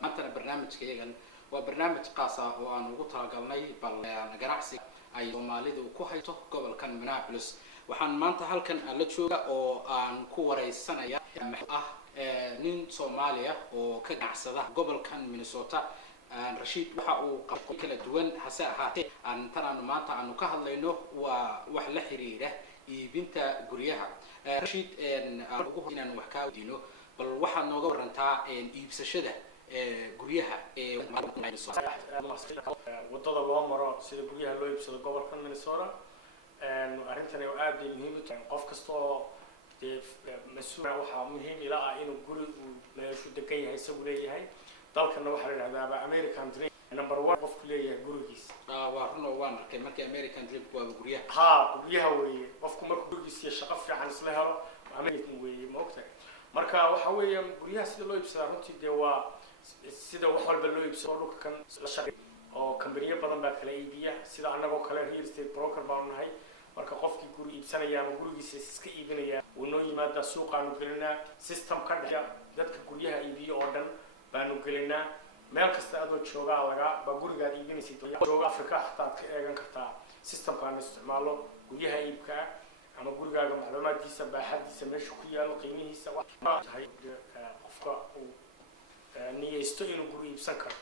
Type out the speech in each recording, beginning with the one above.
maantana barnaamijkayagan waa barnaamij qaas ah oo aan ugu talagalnay bal ganacsi ay Soomaalidu ku haysto gobolkan Minneapolis. waxaan maanta halkan la jooga oo aan ku wareysanaya nin Soomaali ah oo ka ganacsada gobolkan Minnesota. Rashid waxa uu qabto kala duwan hase ahaatee aan maanta aanu ka hadlayno waa wax la xiriira iibinta guryaha. Rashid ugu horeyn aan wax ka weydiino bal waxaad nooga warantaa iibsashada guryaha wadada loo maro sida guryaha loo iibsado gobolkan Minnesota. arrintan oo aad muhiim u tahay qof kasto mas'uul waxa muhiim ila inuu guri uu leeyahay degan yahay isagu leeyahay dalkana waxa la yiraahdaa American Dream number 1 qof leeyahay gurigiisa waa run oo waan arkay markii American Dream waa guryaha guryaha weeye qofku markuu gurigiisa shaqo fiican isla helo American weeye ma ogtahay marka waxa weeye guryaha sida loo iibsado runtii waa sida wax walba loo iibsado dhulkan la shaqeeyo oo company badan baa kala iibiya sida anagoo kale real estate broker baan nahay marka qofkii guri iibsanaya ama gurigiisa iska iibinaya uu noo yimaada suuqaanu gelinaa system ka dhaxya dadka guryaha iibiyo oo dhan baanu gelinaa meel kasta aad joogaa laga ba gurigaad iibinaysid jooga Afrika xataa ka eegan kartaa systemkaan isticmaalo guryaha iibka ama gurigaaga macluumaadkiisa baaxadiisa meesha ku yaalo qiimihiisa waxa tahay qofka uu niyeysto inuu guri iibsan karo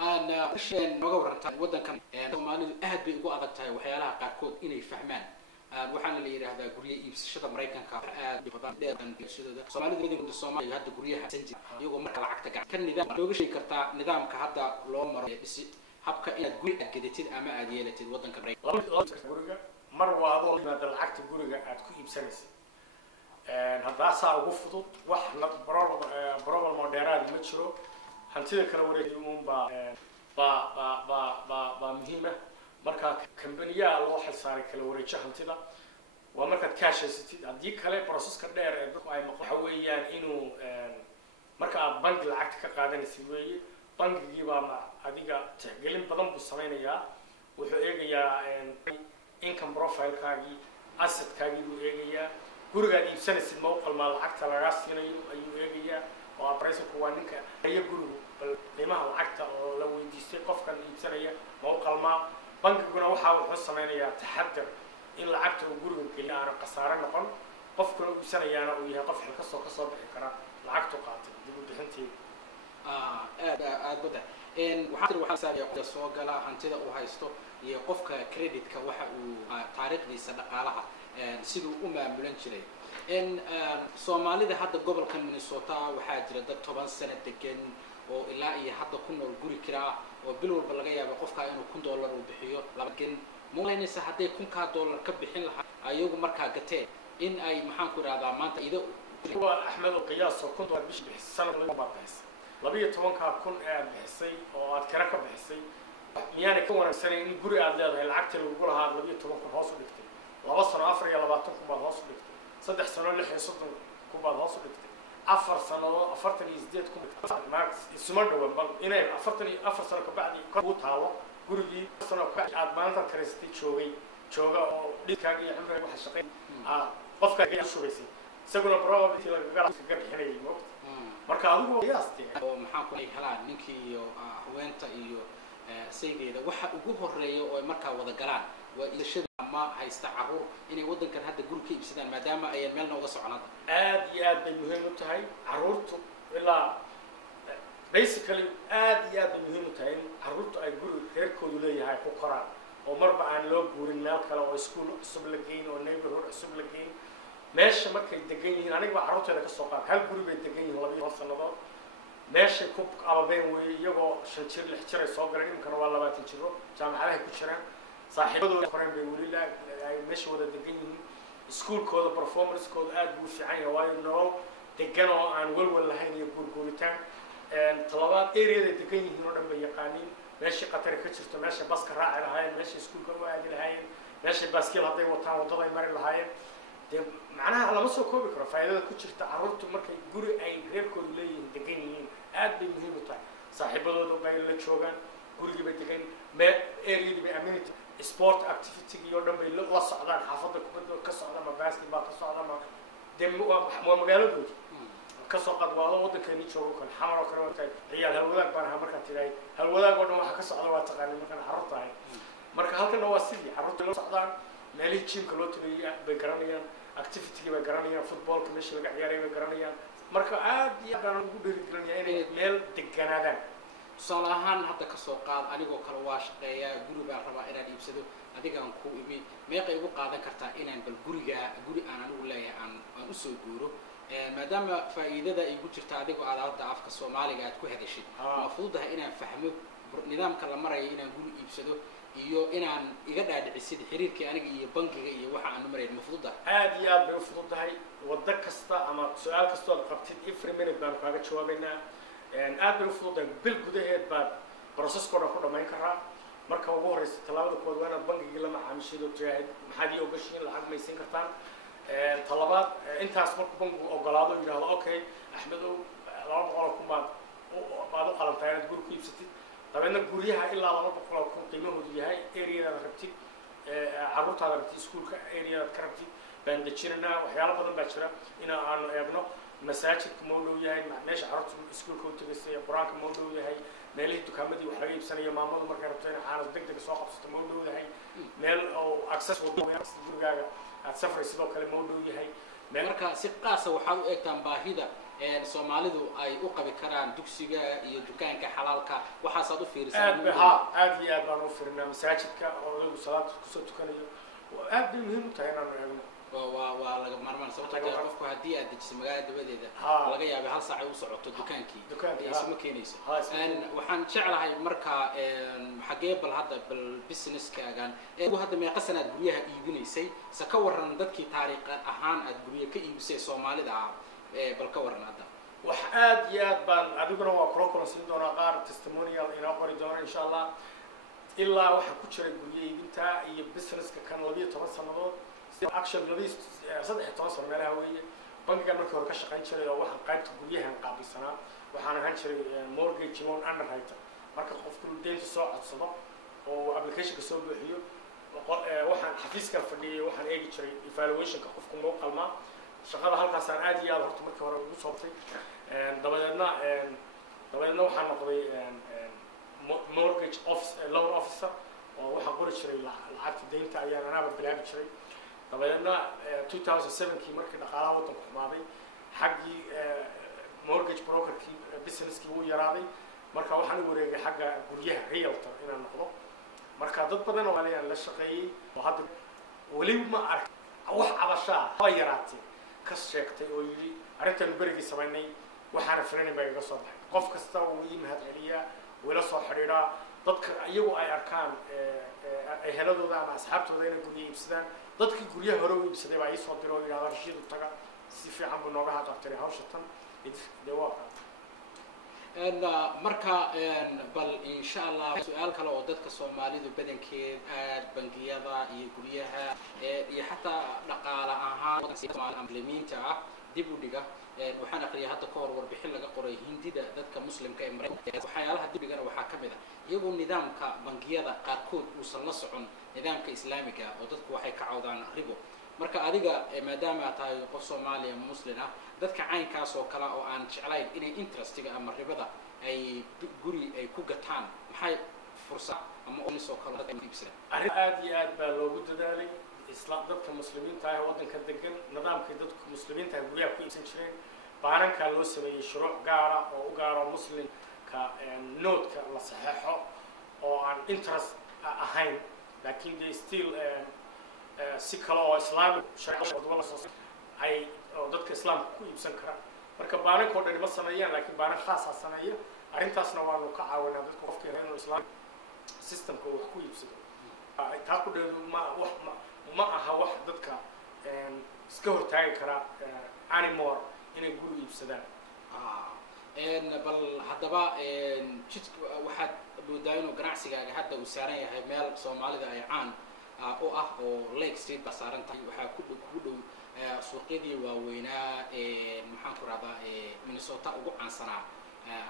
أنا عشان ما قبرت ودن كان Soomaalidu aad bay ugu adag tahay waxyaalaha qaarkood inay fahmaan waxaan la yiraahdaa guryaha iibsashada Mareykanka aad badan dheeran bulshada Soomaalidu Soomaaliya hadda guryaha sanji iyagoo marka lacagta gacan kan nidaam looga sheegi kartaa nidaamka hadda loo maro habka inaad guri gadatid ama aad yeelatid wadanka Mareykanka guriga mar waado inaad lacagta guriga aad ku iibsanaysid hadda saa ugu fudud wax la problem moderaad ma jiro hantida kala wareegayuun ba muhiima marka company-ya loo xilsaaray kala wareejin hantida waa marka cash haysatid hadii kale process-ka dheer ee dadku ay waxa weeyaan inuu marka aad bank lacag ka qaadanaysid weeye bankigi baa adiga tixgelin badan buu sameeyaa wuxuu eegayaa income profile-kaagi asset-kaagi buu eegayaa guriga iibsanaysid ma u qalmaa lacagta laga siinayo ayuu eegayaa oo price-ku waa ninka ay gurigu qiimaha lacagta oo la weydiistay qofkan iibsanaya ma u qalmaa bankiguna waxa uu sameeyaa taxaddar in lacagta uu guriga geliyo aan qasaare noqon qofkuna iibsanayana uu yahay qof xilka soo bixi kara lacagtu qaatay dib u bixintii bada waxa saabiyo soo gala hantida uu haysto iyo qofka credit-ka waxa uu taariikhdiisa dhaqaalaha sidoo u maamulan jiray Soomaalida hadda gobolkan Minnesota waxaa jira dad 10 sano degan oo ilaa iyo hadda ku nool guri kira oo bil walba laga yaabo qofka inuu $1 uu bixiyo labagan mooleynaysa haday $1 ka bixin lahaa ayagu markaa gatee in ay maxaan ku raadaan maanta ido Ahmed qiyaas oo $1 bish sanad lagu baaqaysa 12,000 ee aad bixisay oo aad kira ka bixisay miyaan ka wanaagsanay in guri aad leedahay lacagta lagu lahaa 12,000 hoos u dhigtay 2 sano 24 baad hoos u dhigtay 3 sano 36 baad hoos u dhigtay 4 sano 48 max isma dhawan bal inay 44 sano ka bacdi ku taalo gurigii sano ka aad maanta karistay jooga oo dhigaaga iyo xamriga waxa shaqeey qofka ay shubaysay isaguna probability laga bixinayay marka adigu qiyaastay oo maxaa ku helaan ninkii iyo haweenta iyo saygeeda waxa ugu horeeyo oo marka wada galaan waa ilashada ma haysta caruur inay wadankan hadda guri ka iibsadaan maadaama ay meel nooga soconada aad iyo aad bay muhiim u tahay caruurtu ilaa basically aad iyo aad bay muhiim u tahay caruurtu ay guri reerkoodu leeyahay ku koraan oo marba aan loo guurin meel kale oo school cusub la geyn oo neighborhood cusub la geyn meesha markay degan yihiin aniga caruurteeda ka soo qaad hal guri bay degan yihiin 12 sanadood meesha ku ababeen way iyagoo 5 jir 6 jir ay soo galeen imkana waa 20 jiro jaamacadaha ku jiraan saaxiibadooda qoreen bay wali ay meesha wada degan yihiin iskuulkooda performance-kooda aad buu fiican yahay waayo nolol degan oo aan walwal lahayn iyo gurguritaan talabaad area-da degan yihiin oo dhan bay yaqaaniin meesha qatar ka jirto meesha baska raaci lahaayeen meesha iskuulka u aadi lahaayeen meesha baaskiil hadday wataan wadada ay mari lahaayeen macnaha lama soo koobi karo faa'iidada ku jirta caruurtu markay guri ay reerkoodu leeyihiin degan yihiin aad bay muhiim u tahay saaxiibadooda bay la joogaan gurigii bay degan area-dii bay amenity sport activity iyo dhan bay la socdaan xaafadda kubadda ka socda ma basketball ka socda ma waa magaaladooda kasoo qad waa waddankeeni joogo kan xamar oo kale waa tahay ciyaal halwadaag baan ahaa markaan tirahay halwadaag oo dhan waxa ka socda waa taqaanay markaan carruur tahay marka halkana waa sidii carruurta la socdaan meelihii jiimka loo tagay bay garanayaan activity bay garanayaan footballka meesha laga ciyaaray bay garanayaan marka aad iyo aad aan ugu dhiirigelinayaa inay meel deganaadaan tusaale ahaan hadda kasoo qaad anigoo kale waa shaqeeyaa guri baan rabaa inaan iibsado adigaan ku imi meeqay ugu qaadan kartaa inaan bal guri aan anigu leeyahay aan usoo guuro maadaama faa'iidada ay ku jirta adigoo aad hadda afka Soomaaliga aad ku hadashid ma fududahay inaan fahmo nidaamka la marayo inaan guri iibsado iyo inaan iga dhaadhicisid xiriirkii aniga iyo bankiga iyo waxa aan maray ma fududahay aad iyo aad bay u fududahay wada kasta ama su'aal kasta oo qabtid every minute baan kaaga jawaabaynaa aad bay u fududahay bil gudaheed baad processkooda ku dhamayn karaa marka ugu horeysa talaabada koowaad waa inaad bankiga la macaamishido jaahid maxaad ii ogashiin lacag maysiin kartaan talabaad intaas markuu bankigu ogolaado yidhaahdo okay axmedow 200 kun baad u qalantaa inaad guri ku iibsatid dabeedna guryaha ilaa 200 kun qiimahoodu yahay areadaad rabtid carruurtaada rabtid iskuulka areadaad ka rabtid baan dejinaynaa waxyaalo badan baa jira in aanu eegno masaajidka ma u dhow yahay meesha carruurta iskuulka u tagaysay qur-aanka ma u dhow yahay meelihii dukaamadii wax laga iibsanayo maamadu markay rabto inay caanas degdega soo qabsato ma u dhow yahay meel oo access gurigaaga aad safray sidoo kale ma u dhow yahay marka si qaasa waxaad u eegtaan baahida Soomaalidu ay u qabi karaan dugsiga iyo dukaanka xalaalka waxaasaad u fiirsan aad iyo aad baan u fiirnaa masaajidka oo lagu salaad ku soo tukanayo aad bay muhiim u tahay inaan eegno waa laga marmaan sababtoo ah qofku haddii aad dejiso magaalada dabadeeda laga yaabay hal saac ay u socoto dukaankii isma keenayso waxaan jeclahay marka xagee bal hadda bal businesskaagan hadda meeqa sanaad guryaha iibinaysay se ka waran dadkii taariikh ahaan aad guryo ka iibisay Soomaalida ah bal ka waran hadda wax aad iyo aad baan adiguna waa kula siin doonaa qaar testimonial inoo qori doona insha Allah ilaa waxa ku jira guryo iibinta iyo businesska kan 12 sanadood actually 13 sano meelaha weeye bankiga markii hore ka shaqayn jiray oo waxaan qaybta guryahan qaabilsanaa waxaan ahaan jiray mortgage loan underwriter marka qofku deynta soo codsado oo applicationka soo buuxiyo waxaan xafiiska fadhiyay waxaan eegi jiray evaluationka qofku loo qalmaa shaqada halkaasaan aad iyo aad horta markii hore ugu soobtay dabadeedna waxaan noqday mortgage loan officer oo waxaan qori jiray lacagta deynta ayaan anaaba bilaabi jiray dabadeedna 2007kii markii dhaqaalaha waddanku xumaaday xaggii mortgage brokerkii businesskii wuu yaraaday marka waxaan u wareegay xagga guryaha realtor inaan noqdo marka dad badan oo aan la shaqeeyay oo hadda weli ma ark wax cabashaa haba yaraatee ka sheegtay oo yidhi arrintan berigii samaynay waxaana filanin baa iga soo baxay qof kasta wuu ii mahad celiyaa wila soo xidhiidhaa dadka iyagu ay arkaan eheladooda ama asxaabtooda inay guryo iibsadaan dadkii guryaha hore u iibsaday baa ii soo diray oo yidhahda rashiidu taga si fiican buu nooga haqabtiray hawsha tan dee waa marka bal insha Allah su'aal kale oo dadka Soomaalidu badankeed aad bangiyada iyo guryaha iyo xataa dhaqaale ahaan muslimiinta ah dib u dhiga waxaan aqriyay hadda ka hor warbixin laga qoray hindida dadka muslimka ee Mareykanka waxyaalaha dib dhigana waxaa ka mid ah iyagoo nidaamka bangiyada qaarkood uusan la socon nidaamka islaamiga oo dadku waxay ka cawdaan ribo marka adiga maadaama tahay qof Soomaali ama muslim ah dadka caynkaas oo kala oo aan jeclayn inay interestiga ama ribada ay guri ay ku gataan maxay fursad ama oo soo kala dad ay iibsadaan aad iyo aad baa loogu dadaalay islaam dadka muslimiinta ah waddanka degan nidaamka dadka muslimiinta ah guryaha ku iibsan jireen baananka loo sameeyay shuruuc gaara oo u gaaro muslimka noodka la saxeexo oo aan interest ahayn laakiin they still si kale oo islaami sharciga ay dadka islaamka ku iibsan karaan marka baananka oo dhan ma sameeyaan laakiin baanan khaas ah sameeya arrintaasna waanu ka caawinaa dadka qofka inuu islaam systemka wax ku iibsado taa ku dheedu ma aha wax dadka iska hortaagi kara anymore inay guri iibsadaan bal haddaba waxaad moodaa inuu ganacsigaaga hadda uu saaran yahay meel Soomaalida ay caan u ah oo Lake Street baa saaran tahay waxaa ku dhow suuqyadii waaweynaa maxaan ku radaa Minnesota ugu caansanaa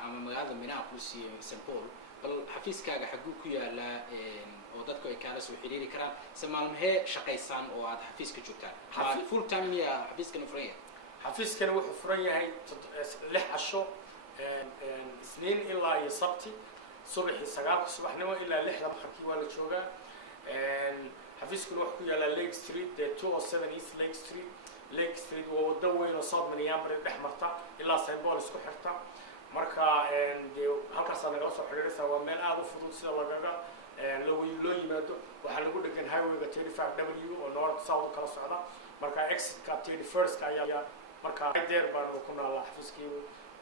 ama magaalada Minneapolis iyo St. Paul bal xafiiskaaga xaguu ku yaala oo dadku ay kala soo xiriiri karaan samaalmahee shaqaysan oo aad xafiiska joogtaan full time ya xafiiska nafriya xafiiskana wuxuu furan yahay 6 casho isniin ilaa iyo sabti subaxii 9 subaxnimo ilaa 6 markii waa la joogaa xafiiskuna wuxuu ku yaalaa Lake Street 207 East Lake Street waa wado weyn oo South Minneapolis dhex marta ilaa St. Paul isku xirta marka halkaas naga soo xiriiraysa waa meel aad u fudud sida lagaga loo yimaado waxa lagu dhagan highway-ga 35W oo north south kala socda marka exit-ka 31st ayaa marka deer baan ku noolaa xafiiskii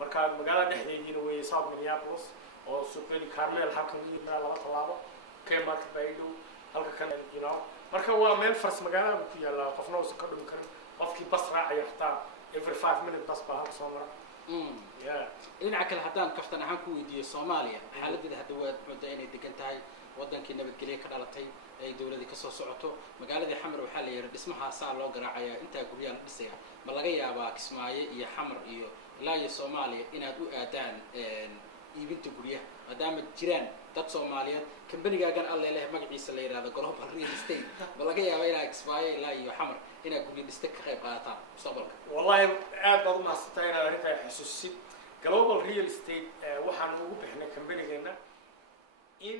marka magaalada dhexdeedina way South Minneapolis oo suuqyada Carmel halkan u yimid laba talaabo Kmart baydo halka kan marka waa meel fars magaalada ku yaala qofna uu ka dhumi karin qofkii bas raacaya xataa every 5 minutes bas baa soo mara dhinaca kale haddaan kaftan ahaan ku weydiiyo Soomaaliya xaaladda hadda waa muddo inay degan tahay wadankii nabadgelyo ka dhalatay ay dawladda ka soo socoto magaalada Xamar waxa la yiraahdaa dhismaha saa loo garaacaya inta guryaha la dhisaya ma laga yaabaa Kismaayo iyo Xamar iyo ilaa iyo Soomaaliya inaad u aadaan iibinta guryaha maadaama jiraan dad Soomaaliyeed kambanigaagan alla leh magaciisa la yiraahdo Global Real Estate ma laga yaabaa inaad Kismaayo ilaa iyo Xamar inaad guryo dhista ka qayb qaadataan mustaqbalka wallahi aad baad u mahadsantahay inaad arrintaa xusuusid Global Real Estate waxaan ugu bixinay kambanigeenna in